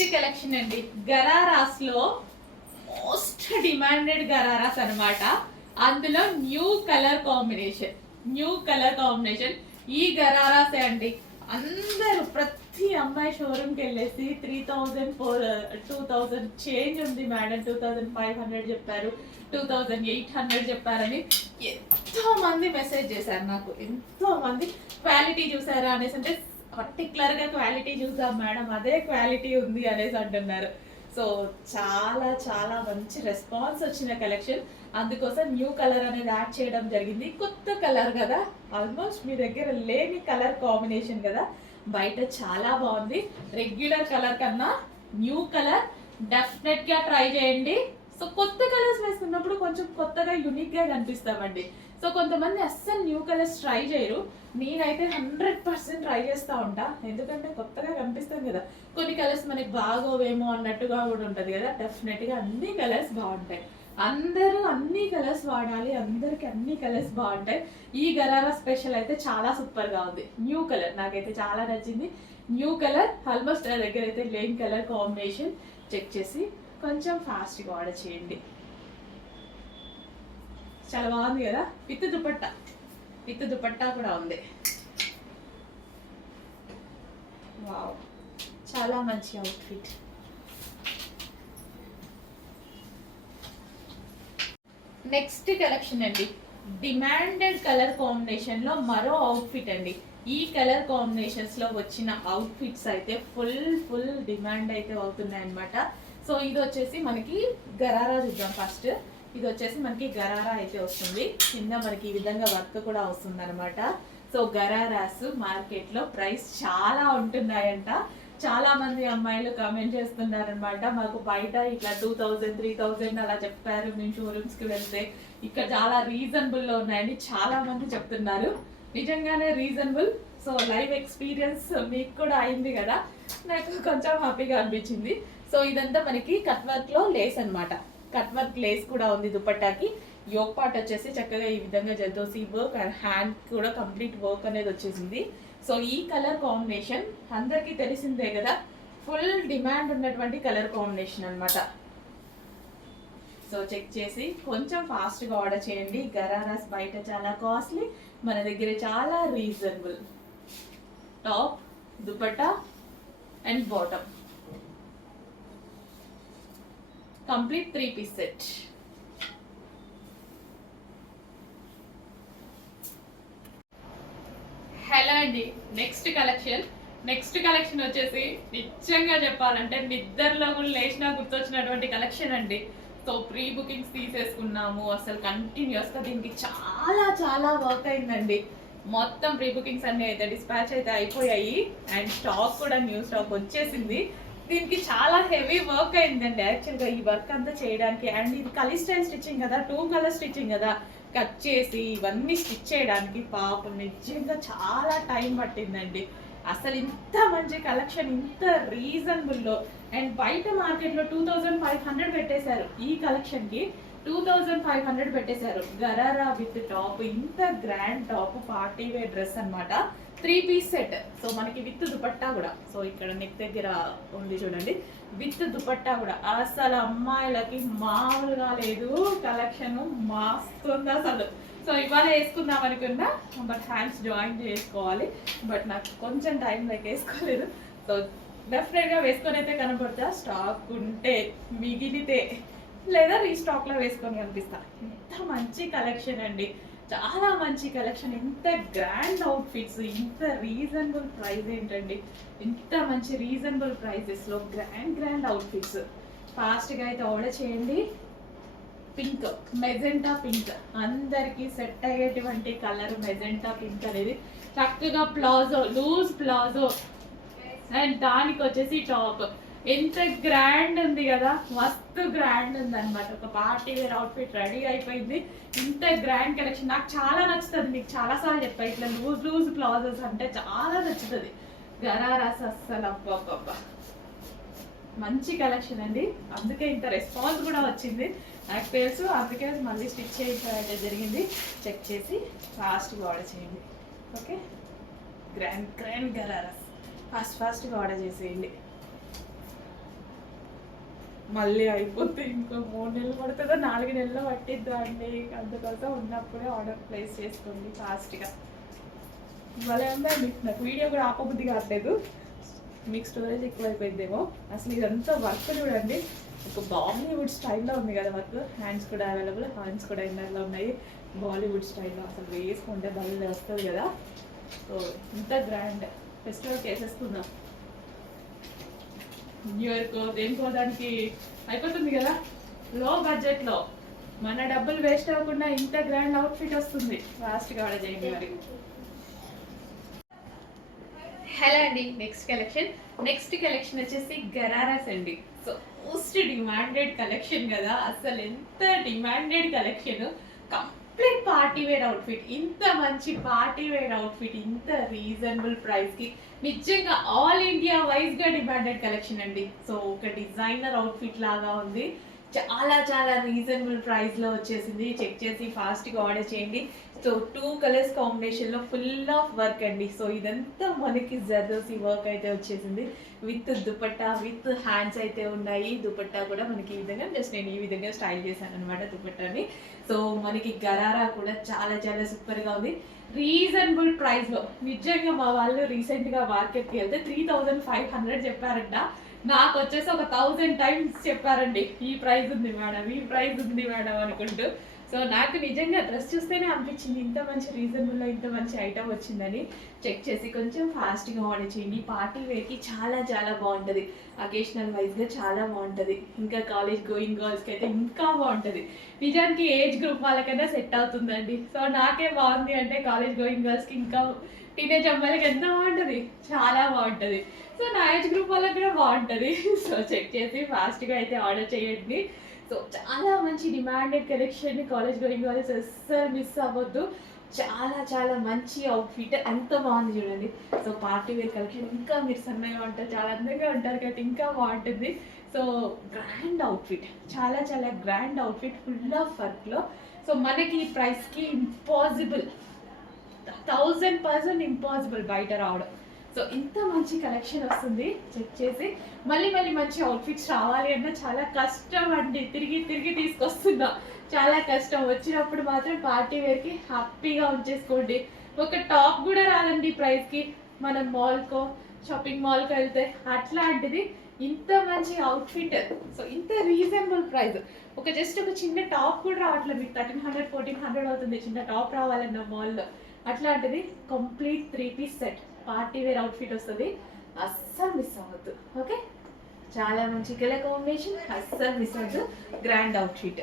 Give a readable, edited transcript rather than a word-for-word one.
Next collection అండి, గరారాస్ లో most demanded ghararas అన్నమాట. అందులో న్యూ కలర్ కాంబినేషన్ ఈ గరారాస్ అండి. అందరూ ప్రతి అమ్మాయి షోరూమ్కి వెళ్ళేసి 2000 చేంజ్ ఉంది మేడం, 2500 చెప్పారు, 2800 చెప్పారని ఎంతో మంది మెసేజ్ చేశారు నాకు. ఎంతో మంది క్వాలిటీ చూసారా అనేసి, అంటే పర్టికులర్ గా క్వాలిటీ చూసాం మేడం, అదే క్వాలిటీ ఉంది అనేసి అంటున్నారు. సో చాలా చాలా మంచి రెస్పాన్స్ వచ్చిన కలెక్షన్. అందుకోసం న్యూ కలర్ అనేది యాడ్ చేయడం జరిగింది. కొత్త కలర్ కదా, ఆల్మోస్ట్ మీ దగ్గర లేని కలర్ కాంబినేషన్ కదా, బయట చాలా బాగుంది. రెగ్యులర్ కలర్ కన్నా న్యూ కలర్ డెఫినెట్ గా ట్రై చేయండి. సో కొత్త కలర్స్ వేసుకున్నప్పుడు కొంచెం కొత్తగా యునిక్ గా కనిపిస్తామండి. సో కొంతమంది అస్సలు న్యూ కలర్స్ ట్రై చేయరు, నేనైతే 100% ట్రై చేస్తూ ఉంటా. ఎందుకంటే కొత్తగా కనిపిస్తాం కదా, కొన్ని కలర్స్ మనకి బాగోవేమో అన్నట్టుగా కూడా ఉంటుంది కదా. డెఫినెట్గా అన్ని కలర్స్ బాగుంటాయి, అందరూ అన్ని కలర్స్ వాడాలి, అందరికి అన్ని కలర్స్ బాగుంటాయి. ఈ గరారా స్పెషల్ అయితే చాలా సూపర్గా ఉంది. న్యూ కలర్ నాకైతే చాలా నచ్చింది. న్యూ కలర్ ఆల్మోస్ట్ నా దగ్గర అయితే లేని కలర్ కాంబినేషన్. చెక్ చేసి కొంచెం ఫాస్ట్గా ఆర్డర్ చేయండి. చాలా బాగుంది కదా, విత్ దుపట్టా కూడా ఉంది. వావ్, చాలా మంచి అవుట్ఫిట్. నెక్స్ట్ కలెక్షన్ అండి, డిమాండెడ్ కలర్ కాంబినేషన్ లో మరో అవుట్ఫిట్ అండి. ఈ కలర్ కాంబినేషన్స్ లో వచ్చిన అవుట్ఫిట్స్ అయితే ఫుల్ డిమాండ్ అయితే అవుతున్నాయి అనమాట. సో ఇది వచ్చేసి మనకి గరారా చూద్దాం ఫస్ట్. ఇది వచ్చేసి మనకి గరారా అయితే వస్తుంది, కింద మనకి ఈ విధంగా వర్క్ కూడా వస్తుంది అనమాట. సో గరారాస్ మార్కెట్ లో ప్రైస్ చాలా ఉంటున్నాయంట. చాలా మంది అమ్మాయిలు కామెంట్ చేస్తున్నారనమాట, మాకు బయట ఇట్లా 2000 3000 అలా చెప్పారు, మేము షోరూమ్స్ కి వెళ్తే ఇక్కడ చాలా రీజనబుల్ లో ఉన్నాయని చాలా మంది చెప్తున్నారు. నిజంగానే రీజనబుల్. సో లైవ్ ఎక్స్పీరియన్స్ మీకు కూడా అయింది కదా, నాకు కొంచెం హ్యాపీగా అనిపించింది. సో ఇదంతా మనకి కట్ వర్క్ లో లేస్ అనమాట. కట్ వర్క్ లేస్ కూడా ఉంది దుపట్టాకి. యోక్ పార్ట్ వచ్చేసి చక్కగా ఈ విధంగా జర్దోసి వర్క్ అండ్ హ్యాండ్ కూడా కంప్లీట్ వర్క్ అనేది వచ్చేసింది. సో ఈ కలర్ కాంబినేషన్ అందరికీ తెలిసిందే కదా, ఫుల్ డిమాండ్ ఉన్నటువంటి కలర్ కాంబినేషన్ అనమాట. సో చెక్ చేసి కొంచెం ఫాస్ట్గా ఆర్డర్ చేయండి. గరారాస్ బయట చాలా కాస్ట్లీ, మన దగ్గర చాలా reasonable. Top, dupatta and bottom complete 3 piece set. Hello అండి, నెక్స్ట్ కలెక్షన్ వచ్చేసి నిజంగా చెప్పాలంటే నిద్రలో కూడా లేచినా గుర్తొచ్చినటువంటి కలెక్షన్ అండి. సో ప్రీ బుకింగ్స్ తీసేసుకున్నాము, అసలు కంటిన్యూస్గా దీనికి చాలా చాలా వర్క్ అయిందండి. మొత్తం ప్రీ బుకింగ్స్ అన్ని అయితే డిస్పాచ్ అయితే అయిపోయాయి అండ్ స్టాక్ కూడా న్యూ స్టాక్ వచ్చేసింది. దీనికి చాలా హెవీ వర్క్ అయిందండి యాక్చువల్గా ఈ వర్క్ అంతా చేయడానికి. అండ్ ఇది కలీ స్టైల్ స్టిచ్చింగ్ కదా, 2 కలర్ స్టిచ్చింగ్ కదా, కట్ చేసి ఇవన్నీ స్టిచ్ చేయడానికి పాపం నిజంగా చాలా టైం పట్టిందండి. అసలు ఇంత మంచి కలెక్షన్ ఇంత రీజనబుల్లో, అండ్ బయట మార్కెట్లో 2500 పెట్టేశారు. ఈ కలెక్షన్కి 2500 పెట్టేశారు. గరారా విత్ టాప్, ఇంత grand top, party wear dress అనమాట. 3 పీస్ సెట్. సో మనకి విత్ దుపట్టా కూడా, సో ఇక్కడ నెక్ దగ్గర ఉంది చూడండి, విత్ దుపట్టా కూడా. అసలు అమ్మాయిలకి మామూలుగా లేదు కలెక్షన్, మస్తుంది అసలు. సో ఇవాళ వేసుకుందాం అనుకున్నా, బట్ హ్యాండ్స్ జాయిన్ చేసుకోవాలి, బట్ నాకు కొంచెం టైం లేక వేసుకోలేదు. సో డెఫినెట్గా వేసుకొని అయితే కనపడతా, స్టాక్ ఉంటే మిగిలితే లేదా రీస్టాక్లో వేసుకొని కనిపిస్తా. ఇంత మంచి కలెక్షన్ అండి, చాలా మంచి కలెక్షన్, ఇంత గ్రాండ్ అవుట్ఫిట్స్, ఇంత రీజనబుల్ ప్రైస్ ఏంటండి. ఇంత మంచి రీజనబుల్ ప్రైజెస్లో గ్రాండ్ అవుట్ఫిట్స్. ఫాస్ట్గా అయితే ఆర్డర్ చేయండి. పింక్, మెజెంటా పింక్, అందరికీ సెట్ అయ్యేటువంటి కలర్ మెజెంటా పింక్ అనేది. చక్కగా ప్లాజో, లూజ్ ప్లాజో అండ్ దానికి వచ్చేసి టాప్. ఎంత గ్రాండ్ ఉంది కదా, మస్తు గ్రాండ్ ఉంది అనమాట. ఒక పార్టీ వేర్ అవుట్ఫిట్ రెడీ అయిపోయింది. ఇంత గ్రాండ్ కలెక్షన్ నాకు చాలా నచ్చుతుంది. మీకు చాలాసార్లు చెప్పాను, ఇట్లా లూజ్ ప్లాజోస్ అంటే చాలా నచ్చుతుంది. గరారాస్ అస్సలు అబ్బా మంచి కలెక్షన్ అండి, అందుకే ఇంత రెస్పాన్స్ కూడా వచ్చింది నాకు తెలుసు. అందుకే మళ్ళీ స్టిచ్ చేయడం జరిగింది. చెక్ చేసి ఫాస్ట్గా ఆర్డర్ చేయండి. ఓకే, గ్రాండ్ గరారాస్ ఫాస్ట్గా ఆర్డర్ చేసేయండి. మళ్ళీ అయిపోతే ఇంకో 3 నెలలు పడుతుందో 4 నెలలు పట్టిద్దా అండి. అందుకోసం ఉన్నప్పుడే ఆర్డర్ ప్లేస్ చేసుకోండి ఫాస్ట్గా. భలే ఉందండి, నాకు వీడియో కూడా ఆపబుద్ధి కావట్లేదు. మీకు స్టోరేజ్ ఎక్కువ అయిపోయిందేమో. అసలు ఇదంతా వర్క్ చూడండి, ఒక బాలీవుడ్ స్టైల్లో ఉంది కదా వర్క్. హ్యాండ్స్ కూడా అవైలబుల్, హ్యాండ్స్ కూడా ఇన్నర్లో ఉన్నాయి బాలీవుడ్ స్టైల్లో. అసలు వేసుకుంటే భలే వస్తుంది కదా. సో ఇంత గ్రాండ్ ఫెస్టివల్కి వేసేసుకుందాం. న్యూ ఇయర్కో దేనికో దానికి అయిపోతుంది కదా. లో బడ్జెట్లో మన డబ్బులు వేస్ట్ అవ్వకుండా ఇంత గ్రాండ్ అవుట్ఫిట్ వస్తుంది. ఫాస్ట్గా ఆర్డర్ చేయండి మరి. హలో అండి, నెక్స్ట్ కలెక్షన్ వచ్చేసి గరారాస్ అండి. సో మోస్ట్ డిమాండెడ్ కలెక్షన్ కదా, అసలు ఎంత demanded collection. Complete party wear outfit, ఇంత మంచి పార్టీ వేర్ అవుట్ఫిట్ ఇంత రీజనబుల్ ప్రైస్కి నిజంగా ఆల్ ఇండియా వైజ్గా డిమాండెడ్ కలెక్షన్ అండి. సో ఒక డిజైనర్ అవుట్ఫిట్ లాగా ఉంది, చాలా చాలా రీజనబుల్ ప్రైస్లో వచ్చేసింది. చెక్ చేసి ఫాస్ట్గా ఆర్డర్ చేయండి. సో 2 కలర్స్ కాంబినేషన్లో ఫుల్ ఆఫ్ వర్క్ అండి. సో ఇదంతా మనకి జర్దోసి వర్క్ అయితే వచ్చేసింది విత్ దుపట్టా, విత్ హ్యాండ్స్ అయితే ఉన్నాయి. దుపట్టా కూడా మనకి ఈ విధంగా, జస్ట్ నేను ఈ విధంగా స్టైల్ చేశాను అనమాట దుపట్టాని. సో మనకి గరారా కూడా చాలా చాలా సూపర్గా ఉంది రీజనబుల్ ప్రైస్లో. నిజంగా మా వాళ్ళు రీసెంట్గా మార్కెట్కి వెళ్తే 3500 చెప్పారంట. నాకు వచ్చేసి ఒక 1000 టైమ్స్ చెప్పారండి ఈ ప్రైస్ ఉంది మేడం, ఈ ప్రైస్ ఉంది మేడం అనుకుంటూ. సో నాకు నిజంగా డ్రెస్ చూస్తేనే అనిపించింది ఇంత మంచి రీజనబుల్లో ఇంత మంచి ఐటమ్ వచ్చిందని. చెక్ చేసి కొంచెం ఫాస్ట్గా ఆర్డర్ చేయండి. పార్టీ వేర్కి చాలా చాలా బాగుంటుంది, అకేషనల్ వైజ్గా చాలా బాగుంటుంది. ఇంకా కాలేజ్ గోయింగ్ గర్ల్స్కి అయితే ఇంకా బాగుంటుంది. నిజానికి ఏజ్ గ్రూప్ వాళ్ళకైనా సెట్ అవుతుందండి. సో నాకే బాగుంది అంటే కాలేజ్ గోయింగ్ గర్ల్స్కి, ఇంకా టీనేజ్ అమ్మాయిలకి ఎంత బాగుంటుంది, చాలా బాగుంటుంది. సో నా ఏజ్ గ్రూప్ వాళ్ళకి కూడా బాగుంటుంది. సో చెక్ చేసి ఫాస్ట్గా అయితే ఆర్డర్ చేయండి. సో చాలా మంచి demanded collection, college going girls అస్సలు మిస్ అవ్వద్దు. చాలా చాలా మంచి అవుట్ఫిట్, అంత బాగుంది చూడండి. సో పార్టీ వేర్ కలెక్షన్, ఇంకా మీరు సన్నగా ఉంటారు, చాలా అందంగా ఉంటారు కాబట్టి ఇంకా బాగుంటుంది. సో గ్రాండ్ అవుట్ఫిట్, చాలా చాలా గ్రాండ్ అవుట్ఫిట్ ఫుల్ ఆఫ్ వర్క్లో. సో మనకి ఈ ప్రైస్కి ఇంపాసిబుల్, 1000% ఇంపాసిబుల్ బయట రావడం. సో ఇంత మంచి కలెక్షన్ వస్తుంది. చెక్ చేసి మళ్ళీ మళ్ళీ మంచి అవుట్ఫిట్స్ రావాలి అన్నా చాలా కష్టం అండి. తిరిగి తిరిగి తీసుకొస్తున్నా, చాలా కష్టం. వచ్చినప్పుడు మాత్రం పార్టీ వేర్కి హ్యాపీగా ఉంచేసుకోండి. ఒక టాప్ కూడా రాదండి ప్రైస్కి. మనం మాల్కో, షాపింగ్ మాల్కో వెళ్తే అట్లాంటిది ఇంత మంచి అవుట్ఫిట్. సో ఇంత రీజనబుల్ ప్రైస్, జస్ట్ ఒక చిన్న టాప్ కూడా రావట్లేదు మీకు. 1300 1400 అవుతుంది చిన్న టాప్ రావాలన్న మాల్లో. అట్లాంటిది complete 3 piece set party wear outfit వస్తుంది, అస్సలు మిస్ అవ్వద్దు. ఓకే, చాలా మంచి కలర్ కాంబినేషన్, అస్సలు మిస్ అవ్వద్దు. Grand outfit.